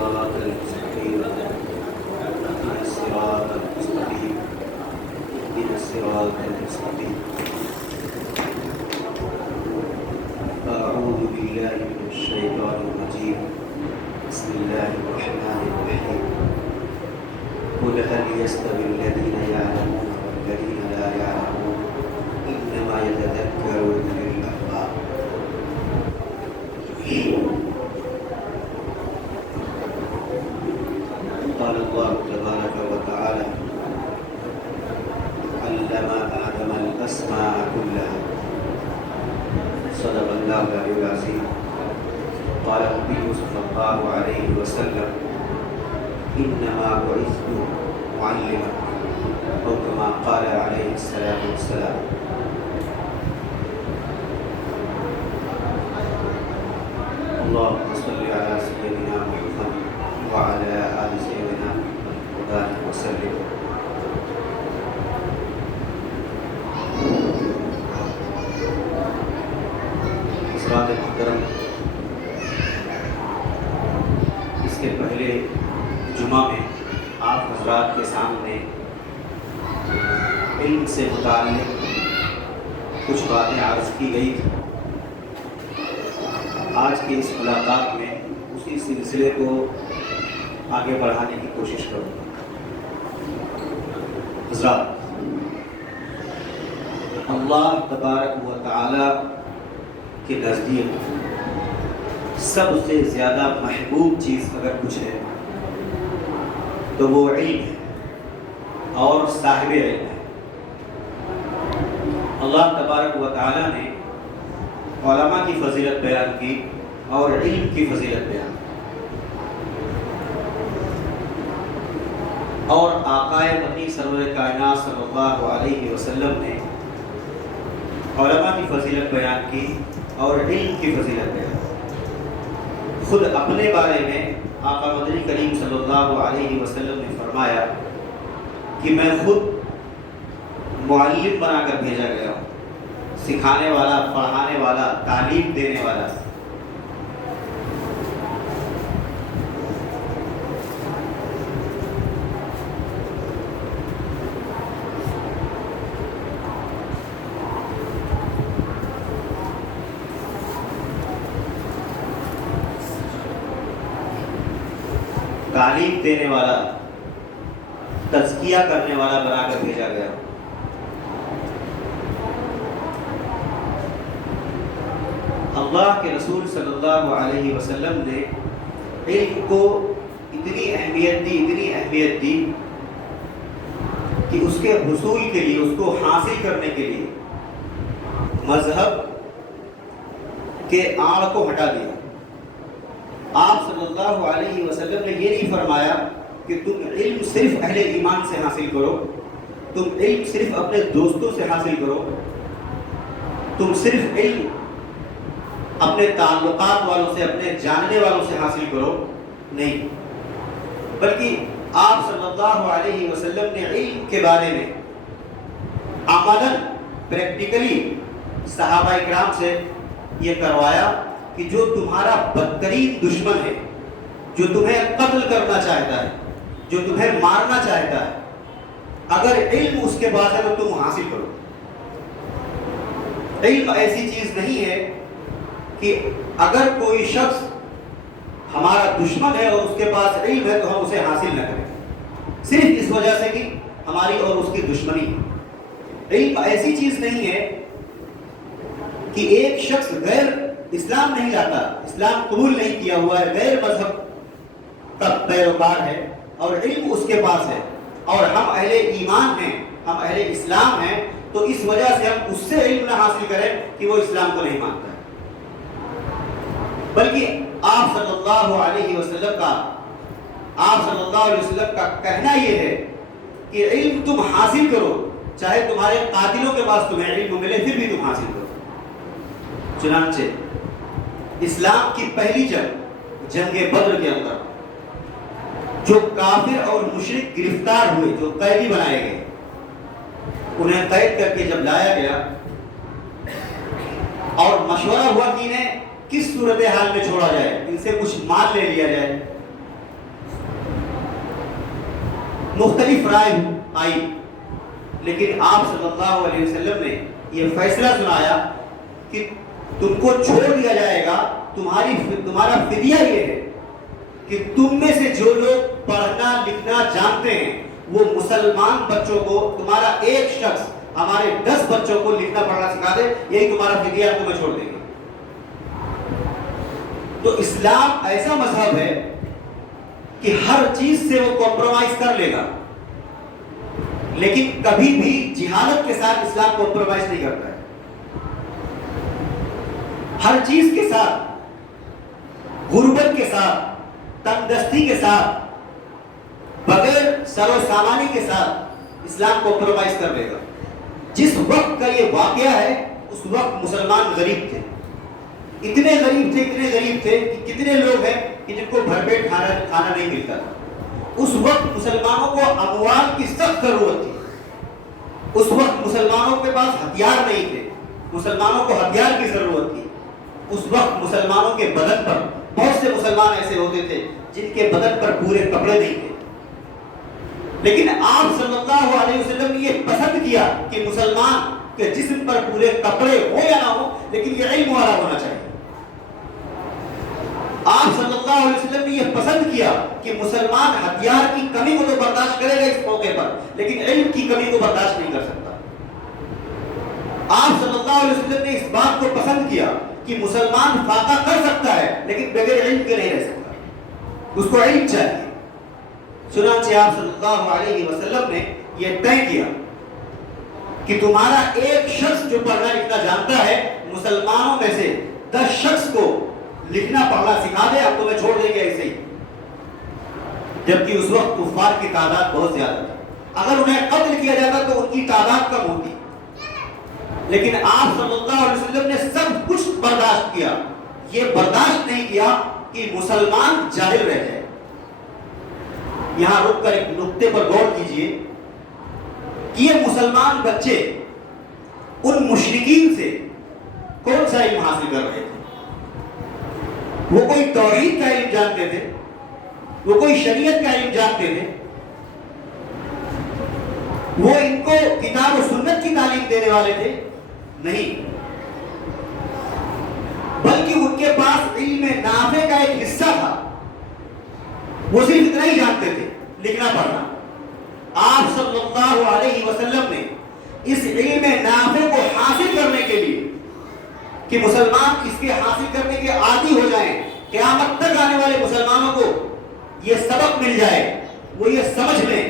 الصراط المستقيم اهدنا الصراط المستقيم اهدنا الصراط المستقيم. أعوذ بالله من الشيطان الرجيم. بسم الله الرحمن الرحيم. قل هل يستوي الذين يعلمون والذين لا يعلمون إنما يتذكر أولو الألباب. قال الله تبارك وتعالى: علم آدم الأسماء كلها. صدق الله العلي العظيم. قال النبي صلى الله عليه وسلم: إنما بعثت معلما، أو كما قال عليه الصلاة والسلام. اللهم صل على سيدنا محمد وعلى آل سيدنا محمد وبارك وسلم. حضرات محترم، اس کے پہلے جمعہ میں آپ حضرات کے سامنے علم سے متعلق کچھ باتیں عرض کی گئی تھی. آج کی اس ملاقات میں اسی سلسلے کو آگے بڑھانے کی کوشش کروں گا. حضرات، اللہ تبارک و تعالی کے نزدیک سب سے زیادہ محبوب چیز اگر کچھ ہے تو وہ علم ہے اور صاحب علم ہے. اللہ تبارک و تعالی نے علماء کی فضیلت بیان کی اور علم کی فضیلت بیان کی، اور آقا مدنی سرور کائنات صلی اللہ علیہ وسلم نے علماء کی فضیلت بیان کی اور علم کی فضیلت بیان کی. خود اپنے بارے میں آقا مدنی کریم صلی اللہ علیہ وسلم نے فرمایا کہ میں خود معلم بنا کر بھیجا گیا ہوں، سکھانے والا، پڑھانے والا، تعلیم دینے والا. تعلیم دینے والا، تزکیہ کرنے والا بنا کر بھیجا گیا. اللہ کے رسول صلی اللہ علیہ وسلم نے علم کو اتنی اہمیت دی کہ اس کے حصول کے لیے، اس کو حاصل کرنے کے لیے مذہب کے آڑ کو ہٹا دیا. آپ صلی اللہ علیہ وسلم نے یہ نہیں فرمایا کہ تم علم صرف اہل ایمان سے حاصل کرو، تم علم صرف اپنے دوستوں سے حاصل کرو، تم صرف علم اپنے تعلقات والوں سے، اپنے جاننے والوں سے حاصل کرو. نہیں، بلکہ آپ صلی اللہ علیہ وسلم نے علم کے بارے میں عملاً، پریکٹیکلی صحابہ اکرام سے یہ کروایا کہ جو تمہارا بدترین دشمن ہے، جو تمہیں قتل کرنا چاہتا ہے، جو تمہیں مارنا چاہتا ہے، اگر علم اس کے پاس ہے تو تم حاصل کرو. علم ایسی چیز نہیں ہے کہ اگر کوئی شخص ہمارا دشمن ہے اور اس کے پاس علم ہے تو ہم اسے حاصل نہ کریں صرف اس وجہ سے کہ ہماری اور اس کی دشمنی ہے. علم ایسی چیز نہیں ہے کہ ایک شخص غیر اسلام نہیں لاتا، اسلام قبول نہیں کیا ہوا ہے، غیر مذہب کا پیروکار ہے اور علم اس کے پاس ہے اور ہم اہل ایمان ہیں، ہم اہل اسلام ہیں، تو اس وجہ سے ہم اس سے علم نہ حاصل کریں کہ وہ اسلام کو نہیں مانتا ہے. بلکہ آپ صلی اللہ علیہ وسلم کا کہنا یہ ہے کہ علم تم حاصل کرو، چاہے تمہارے قاتلوں کے پاس تمہیں علم ملے پھر بھی تم حاصل کرو. چنانچہ اسلام کی پہلی جنگ بدر کے اندر جو کافر اور مشرک گرفتار ہوئے، جو قیدی بنائے گئے، انہیں قید کر کے جب لایا گیا اور مشورہ ہوا کہ انہیں کس صورتحال میں چھوڑا جائے، ان سے کچھ مال لے لیا جائے، مختلف رائے آئی، لیکن آپ صلی اللہ علیہ وسلم نے یہ فیصلہ سنایا کہ تم کو چھوڑ دیا جائے گا، تمہارا فدیہ یہ ہے کہ تم میں سے جو لوگ پڑھنا لکھنا جانتے ہیں وہ مسلمان بچوں کو، تمہارا ایک شخص ہمارے 10 بچوں کو لکھنا پڑھنا سکھا دے، یہی تمہارا فدیہ، تمہیں چھوڑ دیں گے۔ تو اسلام ایسا مذہب ہے کہ ہر چیز سے وہ کمپرومائز کر لے گا، لیکن کبھی بھی جہالت کے ساتھ اسلام کمپرومائز نہیں کرتا ہے۔ ہر چیز کے ساتھ، غربت کے ساتھ، تنگدستی کے ساتھ، بغیر سر و سامانی کے ساتھ اسلام کمپرومائز کر لے گا۔ جس وقت کا یہ واقعہ ہے اس وقت مسلمان غریب تھے، اتنے غریب تھے کہ کتنے لوگ ہیں کہ جن کو بھر پیٹ کھانا نہیں ملتا تھا۔ اس وقت مسلمانوں کو اموال کی سخت ضرورت تھی، اس وقت مسلمانوں کے پاس ہتھیار نہیں تھے، مسلمانوں کو ہتھیار کی ضرورت تھی۔ اس وقت مسلمانوں کے بدن پر، بہت سے مسلمان ایسے ہوتے تھے جن کے بدن پر پورے کپڑے نہیں تھے، لیکن آپ صلی اللہ علیہ وسلم نے یہ پسند کیا کہ مسلمان کے جسم پر پورے کپڑے ہو یا نہ ہو لیکن یہ علم والا ہونا چاہیے۔ آپ صلی اللہ علیہ وسلم نے یہ پسند کیا کہ مسلمان ہتھیار کی کمی کو تو برداشت کرے گا اس موقع پر، لیکن علم کی کمی کو برداشت نہیں کر سکتا۔ آپ صلی اللہ علیہ وسلم نے اس بات کو پسند کیا کہ مسلمان فاقہ کر سکتا ہے لیکن بغیر علم کے نہیں رہ سکتا، اس کو علم چاہیے۔ چنانچہ آپ صلی اللہ علیہ وسلم نے یہ طے کیا کہ تمہارا ایک شخص جو پڑھنا لکھنا جانتا ہے، مسلمانوں میں سے 10 شخص کو لکھنا پڑھنا سکھا دے، اب تمہیں چھوڑ دیں گے ایسے ہی۔ جبکہ اس وقت کفار کی تعداد بہت زیادہ تھی، اگر انہیں قتل کیا جاتا تو ان کی تعداد کم ہوتی، لیکن آپ صلی اللہ علیہ وسلم نے سب کچھ برداشت کیا۔ یہ برداشت نہیں کیا کہ مسلمان جاہل رہ جائے۔ یہاں رک کر ایک نقطے پر غور کیجئے کہ یہ مسلمان بچے ان مشرکین سے کون سا علم حاصل کر رہے تھے؟ وہ کوئی توحید کا علم جانتے تھے؟ وہ کوئی شریعت کا علم جانتے تھے؟ وہ ان کو کتاب و سنت کی تعلیم دینے والے تھے؟ نہیں، بلکہ ان کے پاس علم نافع کا ایک حصہ تھا، وہ صرف اتنا ہی جانتے تھے، لکھنا پڑھنا۔ آپ صلی اللہ علیہ وسلم نے اس علم نافع کو حاصل کرنے کے لیے کہ مسلمان اس کے حاصل کرنے کے عادی ہو جائیں، قیامت تک آنے والے مسلمانوں کو یہ سبق مل جائے، وہ یہ سمجھ لیں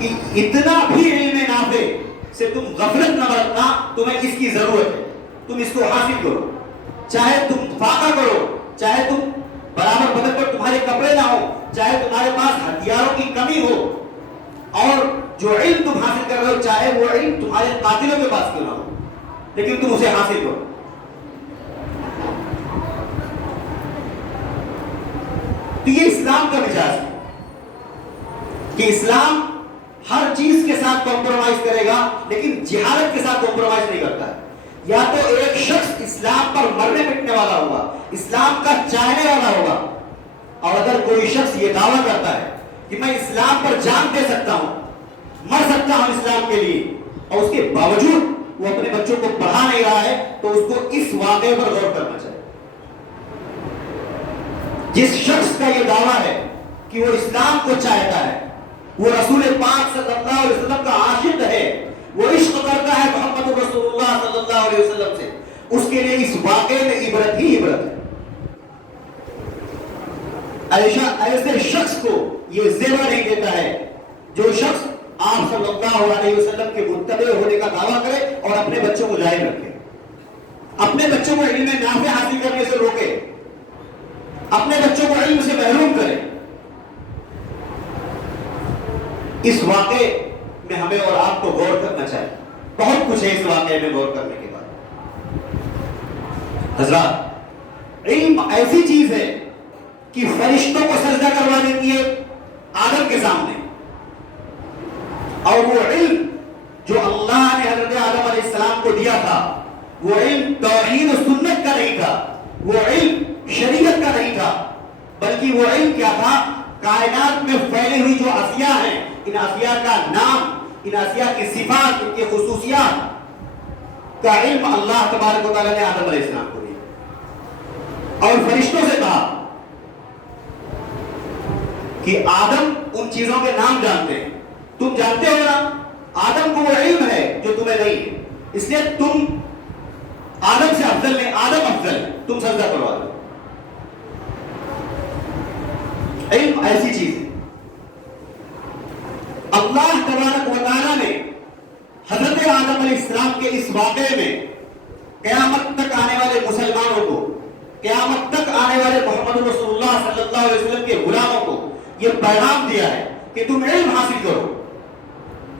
کہ اتنا بھی علم نافع سے تم غفلت نہ برتنا، تمہیں اس کی ضرورت ہے، تم اس کو حاصل کرو، چاہے تم فاقہ کرو، چاہے تم برابر بدن پر تمہارے کپڑے نہ ہو، چاہے تمہارے پاس ہتھیاروں کی کمی ہو، اور جو علم تم حاصل کر رہے ہو چاہے وہ علم تمہارے قاتلوں کے پاس کیوں نہ ہو، لیکن تم اسے حاصل کرو۔ تو یہ اسلام کا مزاج ہے کہ اسلام ہر چیز کے ساتھ کمپرومائز کرے گا لیکن جہالت کے ساتھ کمپرومائز نہیں کرتا ہے۔ یا تو ایک شخص اسلام پر مرنے مٹنے والا ہوگا، اسلام کا چاہنے والا ہوگا، اور اگر کوئی شخص یہ دعویٰ کرتا ہے کہ میں اسلام پر جان دے سکتا ہوں، مر سکتا ہوں اسلام کے لیے، اور اس کے باوجود وہ اپنے بچوں کو پڑھا نہیں رہا ہے، تو اس کو اس واقعے پر غور کرنا چاہیے۔ جس شخص کا یہ دعویٰ ہے کہ وہ اسلام کو چاہتا ہے، وہ رسول پاک صلی اللہ علیہ وسلم کا عاشق ہے، وہ عشق کرتا ہے محمد رسول اللہ صلی اللہ علیہ وسلم سے، اس کے لیے اس واقعے میں عبرت ہی عبرت ہے۔ ایسے شخص کو یہ زیور نہیں دیتا ہے جو شخص آپ صلی اللہ علیہ وسلم کے متبع ہونے کا دعویٰ کرے اور اپنے بچوں کو جاہل رکھے، اپنے بچوں کو علم نافع حاصل کرنے سے روکے، اپنے بچوں کو علم سے محروم کرے۔ اس واقعے میں ہمیں اور آپ کو غور کرنا چاہیے، بہت کچھ ہے اس واقعے میں غور کرنے کے بعد۔ حضرات، علم ایسی چیز ہے کہ فرشتوں کو سجدہ کروا دیتی ہے آدم کے سامنے، اور وہ علم جو اللہ نے حضرت آدم علیہ السلام کو دیا تھا، وہ علم توحید و سنت کا نہیں تھا، وہ علم شریعت کا نہیں تھا، بلکہ وہ علم کیا تھا؟ کائنات میں پھیلی ہوئی جو اشیاء ہیں، ان اشیاء کا نام، ان اشیاء کی صفات، ان کی خصوصیات کا علم اللہ تبارک و تعالیٰ نے آدم علیہ السلام کو دیا اور فرشتوں سے کہا کہ آدم ان چیزوں کے نام جانتے ہیں، تم جانتے ہو نا، آدم کو وہ علم ہے جو تمہیں نہیں ہے، اس لیے تم آدم سے افضل نہیں، آدم افضل ہے، تم سجدہ کروا دو۔ علم ایسی چیز ہے۔ اللہ تبارک و تعالیٰ نے حضرت آدم علیہ السلام کے اس واقعے میں قیامت تک آنے والے مسلمانوں کو، قیامت تک آنے والے محمد رسول اللہ صلی اللہ علیہ وسلم کے غلاموں کو یہ پیغام دیا ہے کہ تم علم حاصل کرو،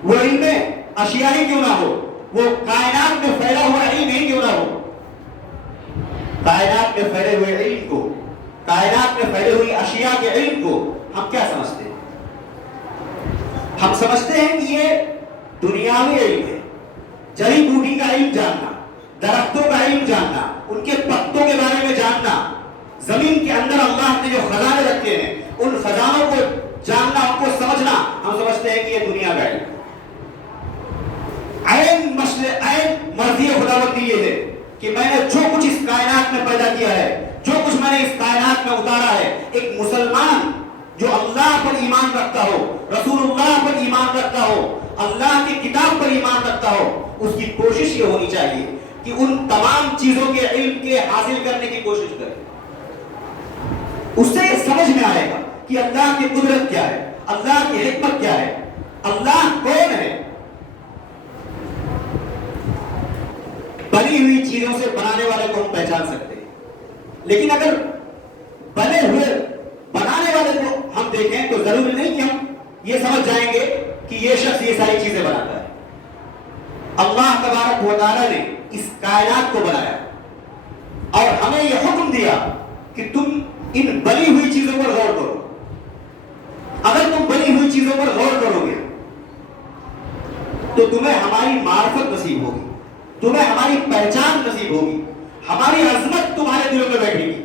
وہ علم اشیائی کیوں نہ ہو، وہ کائنات میں پھیلا ہوا علم ہی کیوں نہ ہو۔ کائنات میں پھیلے ہوئے علم کو، کائنات میں پھیلے ہوئی اشیاء کے علم کو ہم کیا سمجھتے ہیں؟ ہم سمجھتے ہیں کہ یہ دنیاوی علم ہے، جڑی بوٹی کا علم جاننا، درختوں کا علم جاننا، ان کے پتوں کے بارے میں جاننا، زمین کے اندر اللہ نے جو خزانے رکھے ہیں ان خزانوں کو جاننا، ان کو سمجھنا، ہم سمجھتے ہیں کہ یہ دنیا کا علم۔ عین مرضی خداوندی یہ ہے کہ میں نے جو کچھ اس کائنات میں پیدا کیا ہے، جو کچھ میں نے اس کائنات میں اتارا ہے، ایک مسلمان جو اللہ پر ایمان رکھتا ہو، رسول اللہ پر ایمان رکھتا ہو، اللہ کی کتاب پر ایمان رکھتا ہو، اس کی کوشش یہ ہونی چاہیے کہ ان تمام چیزوں کے علم کے حاصل کرنے کی کوشش کرے۔ اس سے یہ سمجھ میں آئے گا کہ اللہ کی قدرت کیا ہے، اللہ کی حکمت کیا ہے، اللہ کون ہے۔ بنی ہوئی چیزوں سے بنانے والے کو ہم پہچان سکتے ہیں، لیکن اگر بنے ہوئے بنانے والے کو ہم دیکھیں تو ضروری نہیں کہ ہم یہ سمجھ جائیں گے کہ یہ شخص یہ ساری چیزیں بناتا ہے۔ اللہ تبارک و تعالیٰ نے اس کائنات کو بنایا اور ہمیں یہ حکم دیا کہ تم ان بنی ہوئی چیزوں پر غور کرو۔ اگر تم بنی ہوئی چیزوں پر غور کرو گے تو تمہیں ہماری معرفت نصیب ہوگی، تمہیں ہماری پہچان نصیب ہوگی، ہماری عظمت تمہارے دلوں میں بیٹھے گی۔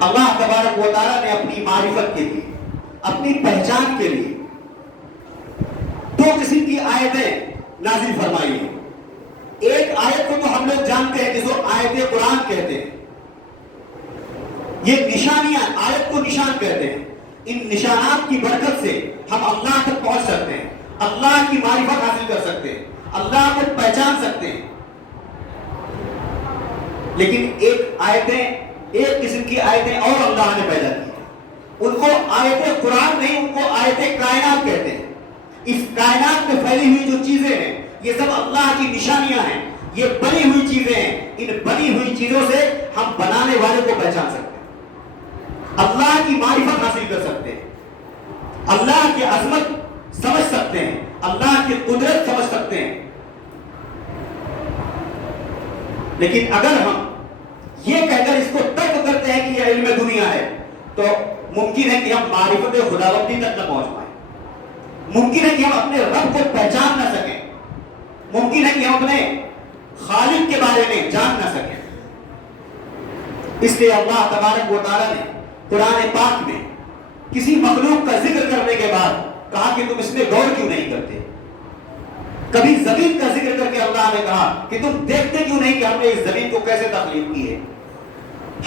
اللہ تبارک و تعالیٰ نے اپنی معرفت کے لیے، اپنی پہچان کے لیے دو قسم کی آیتیں نازل فرمائی ہیں۔ ایک آیت کو تو ہم لوگ جانتے ہیں جس کو آیت قرآن کہتے ہیں، یہ نشانیاں، آیت کو نشان کہتے ہیں۔ ان نشانات کی برکت سے ہم اللہ تک پہنچ سکتے ہیں، اللہ کی معرفت حاصل کر سکتے ہیں، اللہ کو پہچان سکتے ہیں۔ لیکن ایک قسم کی آیتیں اور اللہ نے پیدا کی ہیں، ان کو آیت قرآن نہیں، ان کو آیت کائنات کہتے ہیں۔ اس کائنات میں پھیلی ہوئی جو چیزیں ہیں یہ سب اللہ کی نشانیاں ہیں، یہ بنی ہوئی چیزیں ہیں۔ ان بنی ہوئی چیزوں سے ہم بنانے والے کو پہچان سکتے ہیں، اللہ کی معرفت حاصل کر سکتے ہیں، اللہ کی عظمت سمجھ سکتے ہیں، اللہ کی قدرت سمجھ سکتے ہیں۔ لیکن اگر ہم یہ کہہ کر اس کو ترک کرتے ہیں کہ یہ علم دنیا ہے تو ممکن ہے کہ ہم معرفت خداوندی تک نہ پہنچ پائیں، ممکن ہے کہ ہم اپنے رب کو پہچان نہ سکیں، ممکن ہے کہ ہم اپنے خالق کے بارے میں جان نہ سکیں۔ اس لیے اللہ تبارک و تعالیٰ نے قرآن پاک میں کسی مخلوق کا ذکر کرنے کے بعد کہا کہ تم اس میں غور کیوں نہیں کرتے۔ کبھی زمین کا ذکر کر کے اللہ نے کہا کہ تم دیکھتے کیوں نہیں کہ ہم نے اس زمین کو کیسے تخلیق کی ہے،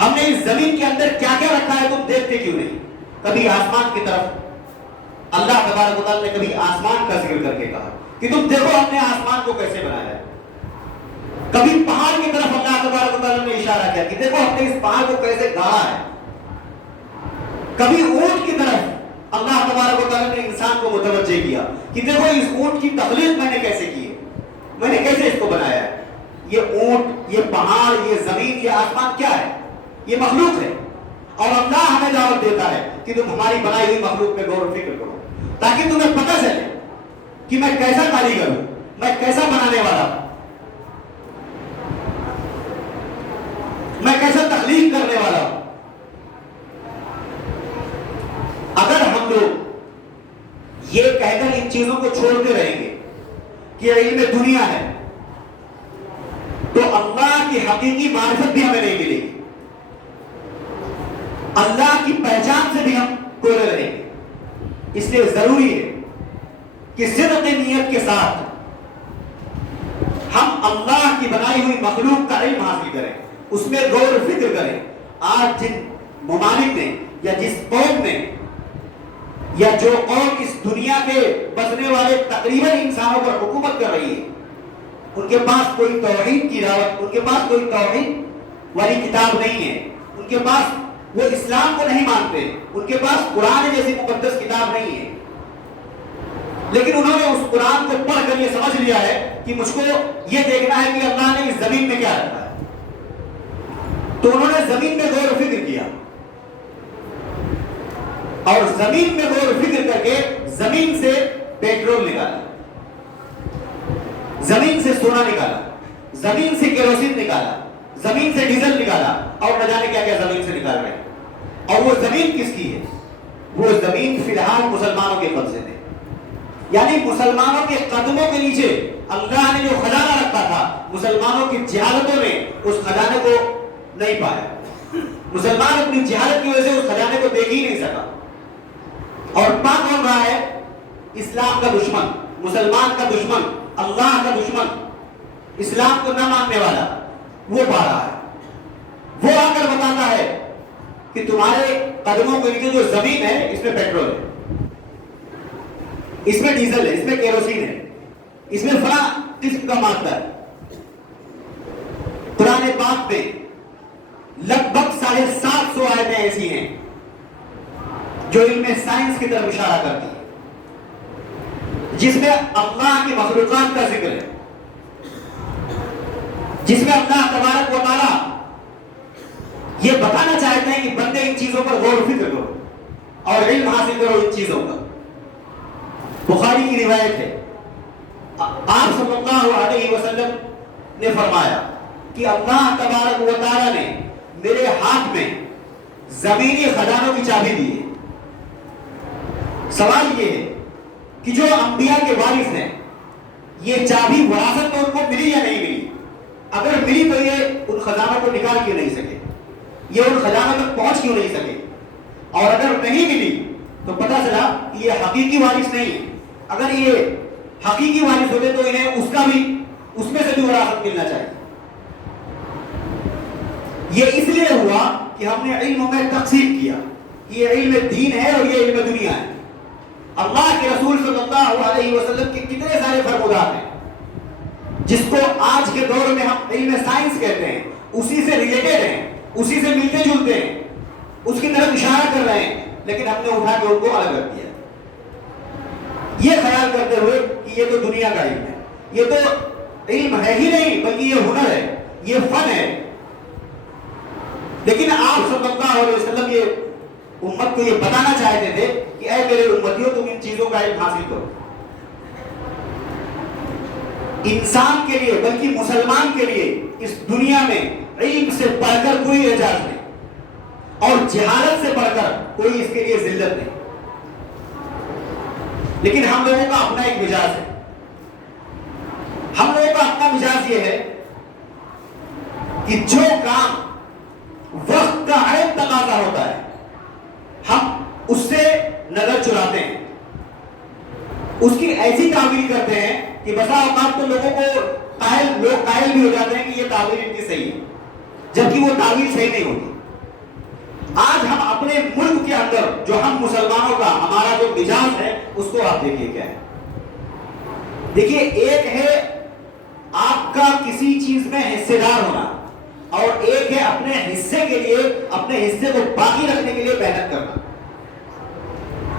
ہم نے اس زمین کے اندر کیا کیا رکھا ہے، تم دیکھتے کیوں نہیں۔ کبھی آسمان کی طرف اللہ تبارک و تعالیٰ نے کبھی آسمان کا ذکر کر کے کہا کہ تم دیکھو ہم نے آسمان کو کیسے بنایا ہے۔ کبھی پہاڑ کی طرف اللہ تبارک و تعالیٰ نے اشارہ کیا کہ دیکھو ہم نے اس پہاڑ کو کیسے گاڑا ہے۔ کبھی اونٹ کی طرف اللہ تبارک و تعالیٰ نے انسان کو متوجہ کیا کہ دیکھو اس اونٹ کی تخلیق میں نے کیسے کی ہے، میں نے کیسے اس کو بنایا ہے۔ یہ اونٹ، یہ پہاڑ، یہ زمین، یہ آسمان کیا ہے؟ یہ مخلوق ہے، اور اللہ ہمیں دعوت دیتا ہے کہ تم ہماری بنائی ہوئی مخلوق پہ غور و فکر کرو تاکہ تمہیں پتہ چلے کہ میں کیسا کاریگر ہوں، میں کیسا بنانے والا ہوں، میں کیسا تخلیق کرنے والا ہوں۔ اگر ہم لوگ یہ کہہ کر ان چیزوں کو چھوڑتے رہیں گے کہ علم دنیا ہے تو اللہ کی حقیقی معرفت بھی ہمیں نہیں ملے گی، اللہ کی پہچان سے بھی ہم کولے رہیں گے. اس لیے ضروری ہے کہ صدق نیت کے ساتھ ہم اللہ کی بنائی ہوئی مخلوق کا علم حاصل کریں, اس میں غور و فکر کریں. آج جن ممالک نے یا جس قوم نے یا جو قوم اس دنیا کے بسنے والے تقریباً انسانوں پر حکومت کر رہی ہے, ان کے پاس کوئی توحید کی دعوت, ان کے پاس کوئی توحید والی کتاب نہیں ہے, ان کے پاس وہ اسلام کو نہیں مانتے, ان کے پاس قرآن جیسی مقدس کتاب نہیں ہے. لیکن انہوں نے اس قرآن کو پڑھ کر یہ سمجھ لیا ہے کہ مجھ کو یہ دیکھنا ہے کہ اللہ نے اس زمین میں کیا رکھا ہے. تو انہوں نے زمین میں غور و فکر کیا, اور زمین میں غور و فکر کر کے زمین سے پیٹرول نکالا, زمین سے سونا نکالا, زمین سے کیروسین نکالا, زمین سے ڈیزل نکالا, اور نہ جانے کیا کیا زمین سے نکال رہے ہیں. اور وہ زمین کس کی ہے؟ وہ زمین فی الحال مسلمانوں کے قبضے میں, یعنی مسلمانوں کے قدموں کے نیچے اللہ نے جو خزانہ رکھا تھا, مسلمانوں کی جہالتوں نے اس خزانے کو نہیں پایا. مسلمان اپنی جہالت کی وجہ سے اس خزانے کو دیکھ ہی نہیں سکا. اور پا کون رہا ہے؟ اسلام کا دشمن, مسلمان کا دشمن, اللہ کا دشمن, اسلام کو نہ ماننے والا, وہ پا رہا ہے. وہ آ کر بتاتا ہے کہ تمہارے قدموں کے نیچے جو زمین ہے اس میں پیٹرول ہے, اس میں ڈیزل ہے, اس میں کیروسین ہے, اس میں فلاں قسم کا مادہ ہے. قرآن پاک میں لگ بھگ 750 آیتیں ایسی ہیں جو علم سائنس کی طرف اشارہ کرتی ہے, جس میں اللہ کی مخلوقات کا ذکر ہے, جس میں اللہ تبارک و تعالیٰ یہ بتانا چاہتے ہیں کہ بندے ان چیزوں پر غور و فکر کرو اور علم حاصل کرو ان چیزوں کا. بخاری کی روایت ہے, آپ صلی اللہ علیہ وسلم نے فرمایا کہ اللہ تبارک و تعالیٰ نے میرے ہاتھ میں زمینی خزانوں کی چابی دی ہے. سوال یہ ہے کہ جو انبیاء کے وارث ہیں, یہ چابی وراثت میں ان کو ملی یا نہیں ملی؟ اگر ملی تو یہ ان خزانوں کو نکال کیوں نہیں سکے, یہ ان خزانوں تک پہنچ کیوں نہیں سکے؟ اور اگر نہیں ملی تو پتہ چلا کہ یہ حقیقی وارث نہیں ہے. اگر یہ حقیقی وارث ہوتے تو انہیں اس میں سے بھی وراثت ملنا چاہیے. یہ اس لیے ہوا کہ ہم نے علم میں تقسیم کیا, یہ علم دین ہے اور یہ علم دنیا ہے. اللہ کے رسول صلی اللہ علیہ وسلم کے کتنے سارے فرمودات ہیں جس کو آج کے دور میں ہم علم سائنس کہتے ہیں, اسی سے ریلیٹڈ ہیں, اسی سے ملتے جلتے ہیں, اس کی طرف اشارہ کر رہے ہیں, لیکن ہم نے اٹھا کے ان کو الگ رکھ دیا, یہ خیال کرتے ہوئے کہ یہ تو دنیا کا علم ہے. یہ تو علم ہے ہی نہیں بلکہ یہ ہنر ہے, یہ فن ہے. لیکن آپ صلی اللہ علیہ وسلم یہ امت کو یہ بتانا چاہتے تھے کہ اے میرے امتیوں, تم ان چیزوں کا علم حاصل کرو. انسان کے لیے بلکہ مسلمان کے لیے اس دنیا میں علم سے بڑھ کر کوئی اعزاز نہیں, اور جہالت سے بڑھ کر کوئی اس کے لیے ذلت نہیں. لیکن ہم لوگوں کا اپنا ایک مزاج ہے, ہم لوگوں کا اپنا مزاج یہ ہے کہ جو کام وقت کا عین تقاضا ہوتا ہے ہم اس سے نظر چراتے ہیں, اس کی ایسی تعبیر کرتے ہیں کہ بسا اوقات تو لوگ قائل بھی ہو جاتے ہیں کہ یہ تعبیر ان کی صحیح ہے, جبکہ وہ تعبیر صحیح نہیں ہوتی. آج ہم اپنے ملک کے اندر جو ہم مسلمانوں کا ہمارا جو مزاج ہے اس کو آپ دیکھیے کیا ہے. دیکھیے, ایک ہے آپ کا کسی چیز میں حصے دار ہونا, اور ایک ہے اپنے حصے کے لیے, اپنے حصے کو باقی رکھنے کے لیے محنت کرنا.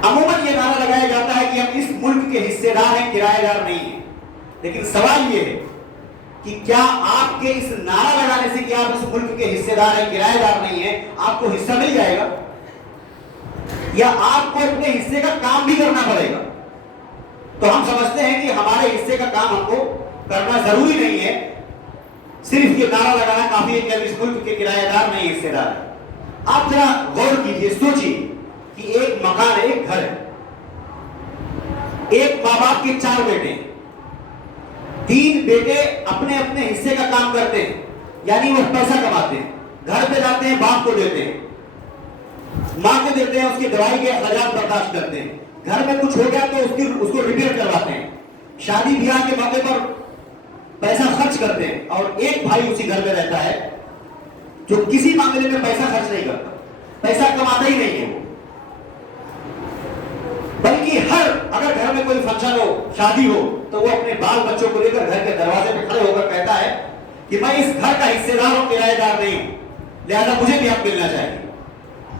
عموماً یہ نعرہ لگایا جاتا ہے کہ ہم اس ملک کے حصے دار ہیں, کرایہ دار نہیں ہیں. لیکن سوال یہ ہے کہ کیا آپ کے اس نعرہ لگانے سے کہ آپ اس ملک کے حصے دار ہیں, کرایہ دار نہیں ہیں, آپ کو حصہ مل جائے گا, یا آپ کو اپنے حصے کا کام بھی کرنا پڑے گا؟ تو ہم سمجھتے ہیں کہ ہمارے حصے کا کام ہم کو کرنا ضروری نہیں ہے, صرف یہ نعرہ لگانا کافی ہے کہ ہم اس ملک کے کرایہ دار نہیں, حصے دار ہیں. آپ ذرا غور کیجئے, سوچیے کہ ایک مکان ہے, ایک گھر ہے, ایک ماں باپ کے 4 بیٹے ہیں, 3 بیٹے اپنے اپنے حصے کا کام کرتے ہیں, یعنی وہ پیسہ کماتے ہیں, گھر پہ جاتے ہیں, باپ کو دیتے ہیں. ماں کو دیتے ہیں, اس کی دوائی کے اخراجات برداشت کرتے ہیں, گھر میں کچھ ہو گیا تو اس کو ریپیئر کرواتے ہیں, شادی بیاہ کے موقع پر پیسہ خرچ کرتے ہیں, اور ایک بھائی اسی گھر میں رہتا ہے جو کسی معاملے میں پیسہ خرچ نہیں کرتا, پیسہ کماتا ہی نہیں ہے وہ, بلکہ اگر گھر میں کوئی فنکشن ہو, شادی ہو, تو وہ اپنے بال بچوں کو لے کر گھر کے دروازے پہ کھڑے ہو کر کہتا ہے کہ میں اس گھر کا حصے دار ہوں, کرایہ دار نہیں ہوں, لہذا مجھے بھی حق ملنا چاہیے.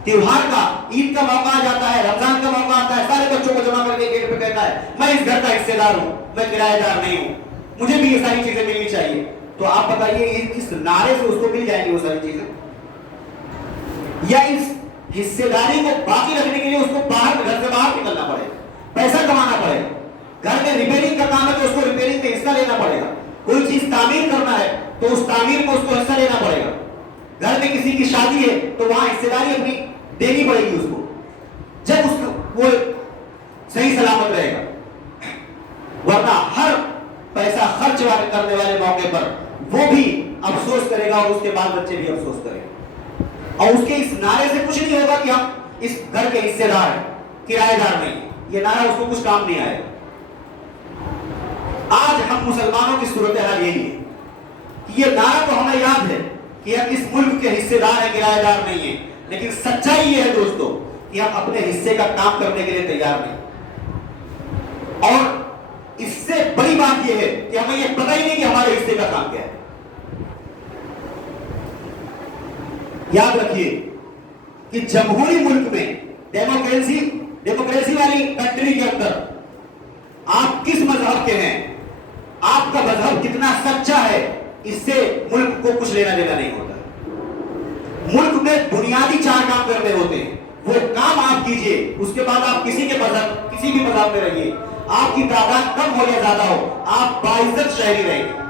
تیوہار کا, عید کا موقع آ جاتا ہے, رمضان کا موقع آتا ہے, سارے بچوں کو جمع کر کے گیٹ پہ کہتا ہے میں اس گھر کا حصے دار ہوں, میں کرایہ دار نہیں ہوں, مجھے بھی یہ ساری چیزیں ملنی چاہیے. تو آپ بتائیے یہ کس نعرے سے اس کو مل جائیں گی وہ ساری چیزیں, یا اس حصے داری کو باقی رکھنے کے لیے اس کو باہر, گھر سے باہر نکلنا پڑے گا, پیسہ کمانا پڑے گا. گھر میں ریپیئرنگ کا کام ہے تو اس کو ریپیئرنگ میں حصہ لینا پڑے گا, کوئی چیز تعمیر کرنا ہے تو اس تعمیر میں اس کو حصہ لینا پڑے گا. گھر میں کسی کی شادی ہے تو وہاں حصے داری اپنی دینی پڑے گی اس کو, جب اس کو وہ صحیح سلامت رہے گا. ورنہ ہر پیسہ خرچ کرنے والے موقع پر وہ بھی افسوس کرے گا اور اس کے بال بچے بھی افسوس کریں گے, اور اس کے اس نعرے سے کچھ نہیں ہوگا کہ ہم اس گھر کے حصے دار ہیں, کرایہ دار نہیں. یہ نعرہ اس کو کچھ کام نہیں آئے. آج ہم مسلمانوں کی صورتحال یہی ہے کہ یہ نعرہ تو ہمیں یاد ہے کہ ہم اس ملک کے حصے دار ہیں, کرایہ دار نہیں ہیں, لیکن سچائی یہ ہے دوستو کہ ہم اپنے حصے کا کام کرنے کے لیے تیار نہیں. اور اس سے بڑی بات یہ ہے کہ ہمیں یہ پتہ ہی نہیں کہ ہمارے حصے کا کام کیا ہے. یاد رکھیے کہ جمہوری ملک میں, ڈیموکریسی والی کنٹری کے اندر آپ کس مذہب کے ہیں, آپ کا مذہب کتنا سچا ہے, اس سے ملک کو کچھ لینا دینا نہیں ہوتا. ملک میں بنیادی 4 کام کرنے ہوتے ہیں, وہ کام آپ کیجئے, اس کے بعد آپ کسی بھی مذہب میں رہیے, آپ کی تعداد کم ہو یا زیادہ ہو, آپ باعزت شہری رہیں گے,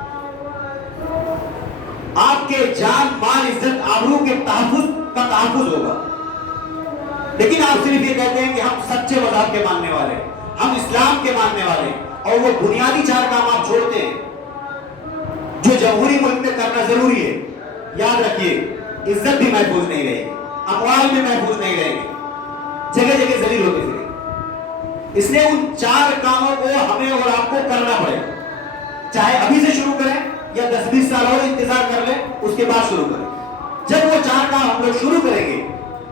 آپ کے جان مال عزت آبرو کے تحفظ ہوگا. لیکن آپ صرف یہ کہتے ہیں کہ ہم سچے مذہب کے ماننے والے, ہم اسلام کے ماننے والے, اور وہ بنیادی 4 کام آپ چھوڑتے ہیں جو جمہوری ملک میں کرنا ضروری ہے. یاد رکھیے عزت بھی محفوظ نہیں رہے گی, اموال بھی محفوظ نہیں رہے گی, جگہ جگہ ذلیل ہوتے پھریں. اس لیے ان 4 کاموں کو ہمیں اور آپ کو کرنا پڑے گا, چاہے ابھی سے شروع کریں یا 10-20 سال اور انتظار کر لیں, اس کے بعد شروع کریں. جب وہ 4 کام ہم لوگ شروع کریں گے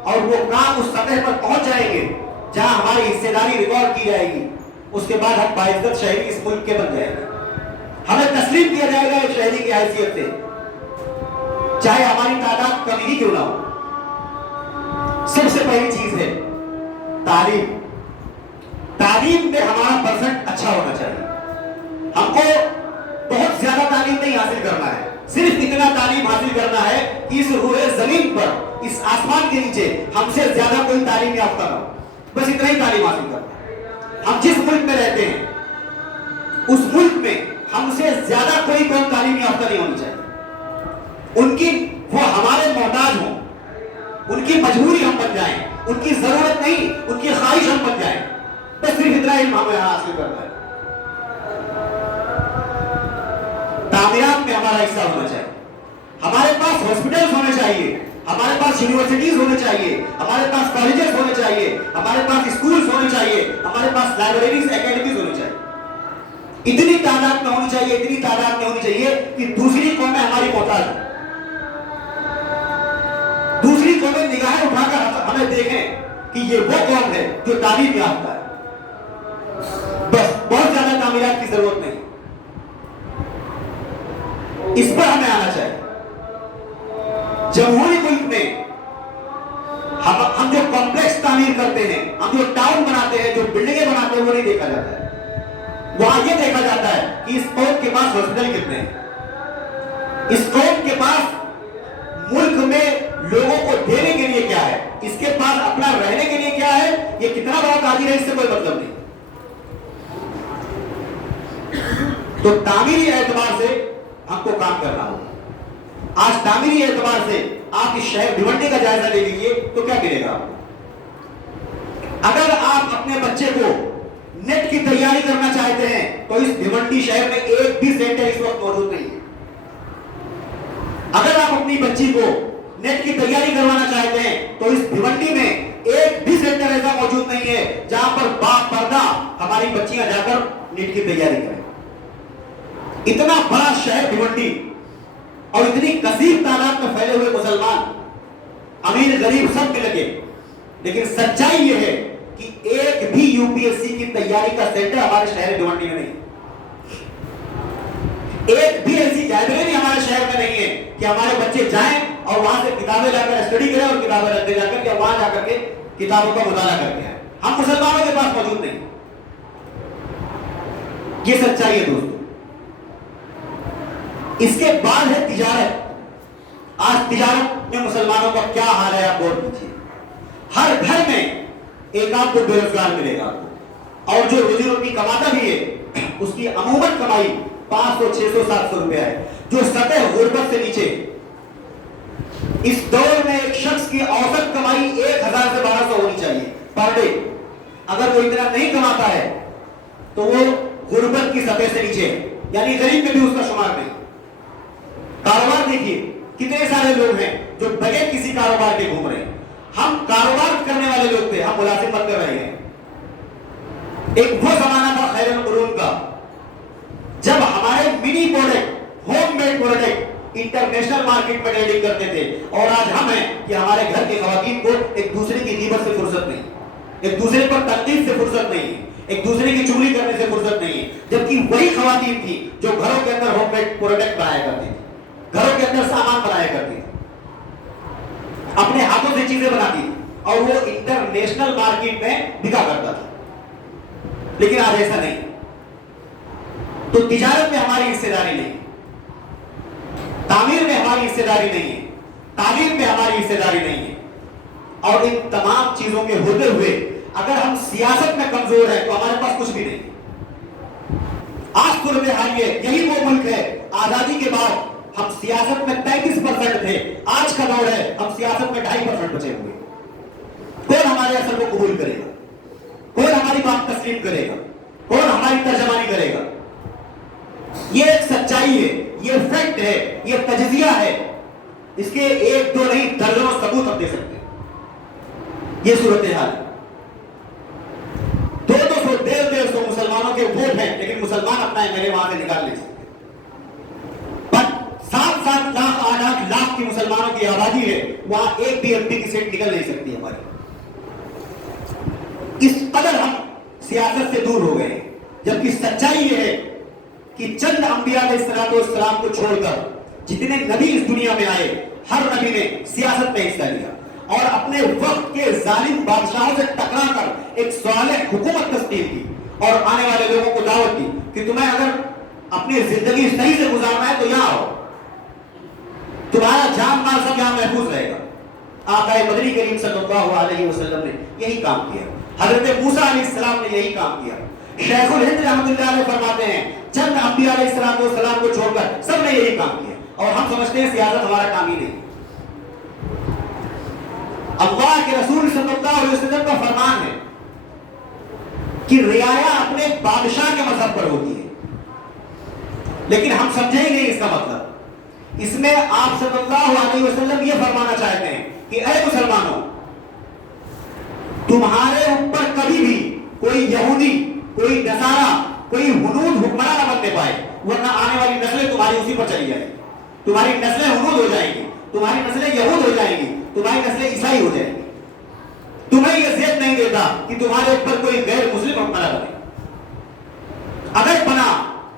اور وہ کام اس سطح پر پہنچ جائیں گے جہاں ہماری حصے داری ریکارڈ کی جائے گی, اس کے بعد ہم باعزت شہری اس ملک کے بن جائیں گے. ہمیں تسلیم کیا جائے گا ایک شہری کی حیثیت سے, چاہے ہماری تعداد کم ہی کیوں نہ ہو. سب سے پہلی چیز ہے تعلیم. تعلیم میں ہمارا پرسنٹ اچھا ہونا چاہیے. ہم کو بہت زیادہ تعلیم نہیں حاصل کرنا ہے, صرف اتنا تعلیم حاصل کرنا ہے کہ اس روئے زمین پر, اس آسمان کے نیچے ہم سے زیادہ کوئی تعلیم یافتہ نہ ہو, بس اتنا ہی تعلیم حاصل کرنا ہے. ہم جس ملک میں رہتے ہیں اس ملک میں ہم سے زیادہ کوئی قوم تعلیم یافتہ نہیں ہونی چاہیے. ان کی وہ ہمارے محتاج ہوں, ان کی مجبوری ہم بن جائیں, ان کی ضرورت نہیں ان کی خواہش ہم بن جائیں, بس صرف اتنا علم ہمیں حاصل کرنا ہے. تعمیرات میں ہمارا حصہ ہونا چاہیے, ہمارے پاس ہاسپٹلز ہونے چاہیے, ہمارے پاس یونیورسٹیز ہونے چاہیے, ہمارے پاس کالجز ہونے چاہیے, ہمارے پاس اسکولز ہونے چاہیے, ہمارے پاس لائبریریز, اکیڈمیز ہونے چاہیے. اتنی تعداد میں ہونی چاہیے, اتنی تعداد میں ہونی چاہیے کہ دوسری قومیں ہماری محتاج ہیں, دوسری قومیں نگاہیں اٹھا کر ہمیں دیکھیں کہ یہ وہ قوم ہے جو تعلیم یافتہ ہے. بس بہت زیادہ تعمیرات کی ضرورت نہیں, اس پر ہمیں آنا چاہیے. جمہوری ملک میں ہم جو کمپلیکس تعمیر کرتے ہیں, ہم جو ٹاؤن بناتے ہیں, جو بلڈنگیں بناتے ہیں, وہ نہیں دیکھا جاتا ہے. وہاں یہ دیکھا جاتا ہے کہ اس قوم کے پاس ہاسپٹل کتنے ہیں, اس قوم کے پاس ملک میں لوگوں کو دینے کے لیے کیا ہے, اس کے پاس اپنا رہنے کے لیے کیا ہے, یہ کتنا بڑا قادر ہے, اس سے کوئی مطلب نہیں. تو تعمیری اعتبار سے ہم کو کام کرنا ہوگا. آج تعمیری اعتبار سے آپ اس شہر بھیونڈی کا جائزہ لے لیجیے تو کیا ملے گا آپ کو. اگر آپ اپنے بچے کو نیٹ کی تیاری کرنا چاہتے ہیں تو اس بھیونڈی شہر میں ایک بھی سینٹر اس وقت موجود نہیں ہے. اگر آپ اپنی بچی کو نیٹ کی تیاری کروانا چاہتے ہیں تو اس بھیونڈی میں ایک بھی سینٹر ایسا موجود نہیں ہے جہاں پر باپردہ ہماری بچیاں جا کر نیٹ کی تیاری کریں. اتنا بڑا شہر بھیونڈی اور اتنی کثیر تعداد میں پھیلے ہوئے مسلمان، امیر غریب سب مل کے، لیکن سچائی یہ ہے کہ ایک بھی یو پی ایس سی کی تیاری کا سینٹر ہمارے شہر بھیونڈی میں نہیں. ایک بھی ایسی لائبریری ہمارے شہر میں نہیں ہے کہ ہمارے بچے جائیں اور وہاں سے کتابیں لا کر اسٹڈی کریں اور کتابیں رکھتے جا کر، یا وہاں جا کر کے کتابوں کا مطالعہ کرتے ہیں. ہم مسلمانوں کے پاس موجود نہیں. یہ سچائی ہے دوستو. اس کے بعد ہے تجارت. آج تجارت میں مسلمانوں کا کیا حال ہے آپ غور کیجیے. ہر گھر میں ایک آدھ کو بے روزگار ملے گا، اور جو روزی روٹی کماتا بھی ہے اس کی عموماً کمائی 500 600 700 روپیہ ہے، جو سطح غربت سے نیچے. اس دور میں ایک شخص کی اوسط کمائی 1000 سے 1200 ہونی چاہیے پر ڈے. اگر وہ اتنا نہیں کماتا ہے تو وہ غربت کی سطح سے نیچے ہے، یعنی غریب میں بھی اس کا شمار نہیں. کاروبار دیکھیے، کتنے سارے لوگ ہیں جو بغیر کسی کاروبار کے گھوم رہے ہیں. ہم کاروبار کرنے والے لوگ تھے، ہم ملازم بن کر رہے ہیں. ایک وہ زمانہ تھا خیر القرون کا جب ہمارے mini product, home made product international market میں ٹریڈنگ کرتے تھے. اور آج ہم ہیں کہ ہمارے گھر کے خواتین کو ایک دوسرے کی غیبت سے فرصت نہیں، ایک دوسرے پر تنقید سے فرصت نہیں ہے، ایک دوسرے کی چغلی کرنے سے فرصت نہیں ہے. جبکہ وہی خواتین تھی جو گھروں کے اندر ہوم میڈ پروڈکٹ بنایا کرتی تھی، گھروں کے اندر سامان بنایا کرتی تھی، اپنے ہاتھوں سے چیزیں بناتی تھی، اور وہ انٹرنیشنل مارکیٹ میں بکا کرتا تھا. لیکن آج ایسا نہیں. تو تجارت میں ہماری حصے داری نہیں، تعمیر میں ہماری حصے داری نہیں ہے، تعلیم میں ہماری حصے داری نہیں ہے. اور ان تمام چیزوں کے ہوتے ہوئے اگر ہم سیاست میں کمزور ہیں تو ہمارے پاس کچھ بھی نہیں. آج صورتحال یہ، یہی وہ ملک ہے آزادی کے بعد ہم سیاست میں 33% تھے، آج کا دور ہے ہم سیاست میں 2.5% بچے ہوئے. کون ہمارے اثر کو قبول کرے گا؟ کون ہماری بات تسلیم کرے گا؟ کون ہماری ترجمانی کرے گا؟ یہ ایک سچائی ہے، یہ فیکٹ ہے، یہ تجزیہ ہے. اس کے ایک دو نہیں درجنوں ثبوت ہم دے سکتے ہیں. یہ صورتحال ہے. 200 150 مسلمانوں کے ووٹ ہیں، لیکن مسلمان اپنا MLA وہاں سے نکال نہیں سکتے. پر 7 لاکھ 8 لاکھ کی مسلمانوں کی آبادی ہے، وہاں ایک بھی MP کی سیٹ نکل نہیں سکتی ہماری. اس قدر ہم سیاست سے دور ہو گئے. جبکہ سچائی یہ ہے کہ چند انبیاء علیہ السلام کو چھوڑ کر جتنے نبی اس دنیا میں آئے، ہر نبی نے سیاست میں حصہ لیا اور اپنے وقت کے ظالم بادشاہوں سے ٹکرا کر ایک صالح حکومت تشکیل کی اور آنے والے لوگوں کو دعوت دی کہ تمہیں اگر اپنی زندگی صحیح سے گزارنا ہے تو یہاں آؤ، تمہارا جان مال سب یہاں محفوظ رہے گا. آقا مدنی کریم صلی اللہ علیہ وسلم نے یہی کام کیا. حضرت موسیٰ علیہ السلام نے یہی کام کیا. شیخ الہند رحمۃ اللہ علیہ فرماتے ہیں چند انبیاء علیہ السلام کو چھوڑ کر سب نے یہی کام کیا. اور ہم سمجھتے ہیں سیاست ہمارا کام ہی نہیں. اللہ کے رسول صلی اللہ علیہ وسلم کا فرمان ہے کہ رعایا اپنے بادشاہ کے مذہب پر ہوتی ہے. لیکن ہم سمجھیں گے اس کا مطلب. اس میں آپ صلی اللہ علیہ وسلم یہ فرمانا چاہتے ہیں کہ اے مسلمانوں، تمہارے اوپر کبھی بھی کوئی یہودی، کوئی نصارہ، کوئی ہنود حکمران نہ بننے پائے، ورنہ آنے والی نسلیں تمہاری اسی پر چلی جائیں گی. تمہاری نسلیں ہنود ہو جائیں گی، تمہاری نسلیں یہود ہو جائیں گی، تمہاری نسلیں عیسائی ہو جائیں گی. تمہیں یہ ذہن نہیں دیتا کہ تمہارے اوپر کوئی غیر مسلم حکمران بنے. اگر بنا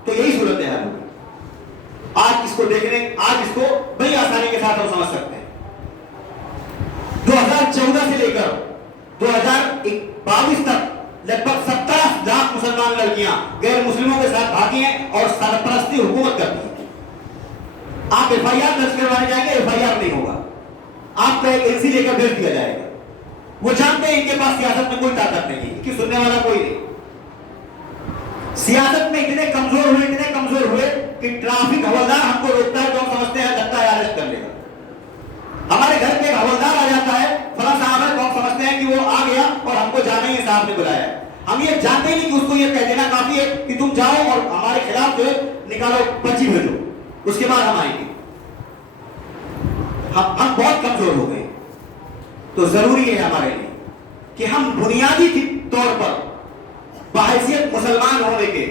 تو یہی صورت حال ہوگی. آج اس کو دیکھنے، آج اس کو بڑی آسانی کے ساتھ ہم سمجھ سکتے ہیں. 2014 سے لے کر 2022 تک لگ بھگ 17 لاکھ مسلمان لڑکیاں غیر مسلموں کے ساتھ بھاگی ہیں اور سرپرستی حکومت کرتی ہیں. آپ FIR درج کروانے جائیں گے، FIR نہیں ہوگا. آپ کا ایک LC لے کر بھیج دیا جائے گا. وہ جانتے ہیں ان کے پاس سیاست میں کوئی طاقت نہیں ہے، کہ سننے والا کوئی نہیں. سیاست میں اتنے کمزور ہوئے کہ ٹرافک حوالدار ہم کو روکتا ہے تو ہم سمجھتے ہیں لگتا ہے اریسٹ کر لے گا. ہمارے گھر پہ ایک حوالدار آ جاتا ہے، فلاں صاحب ہے، تو ہم سمجھتے ہیں کہ وہ آ گیا اور ہم کو جانا ہی صاحب نے بلایا. ہم یہ جانتے ہی نہیں کہ اس کو یہ کہہ دینا کافی ہے کہ تم جاؤ اور ہمارے خلاف جو ہے نکالو، پرچی بھیجو، اس کے بعد ہم آئیں گے. ہم بہت کمزور ہو گئے. تو ضروری ہے ہمارے لیے کہ ہم بنیادی طور پر بحیثیت مسلمان ہونے کے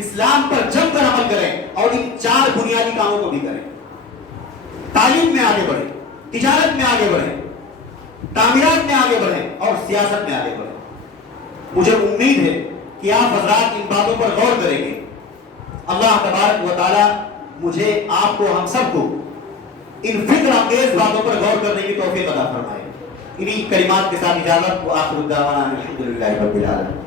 اسلام پر جم کر عمل کریں اور ان 4 بنیادی کاموں کو بھی کریں. تعلیم میں آگے بڑھیں, تجارت میں آگے بڑھیں, تعمیرات میں آگے بڑھیں اور سیاست میں آگے بڑھیں. مجھے امید ہے کہ آپ حضرات ان باتوں پر غور کریں گے. اللہ تبارک و تعالی مجھے, آپ کو, ہم سب کو ان فکر انگیز باتوں پر غور کرنے کی توفیق عطا فرمائے. انہی کلمات کے ساتھ اجازت. وآخر الدعوانا الحمدللہ رب العالمین.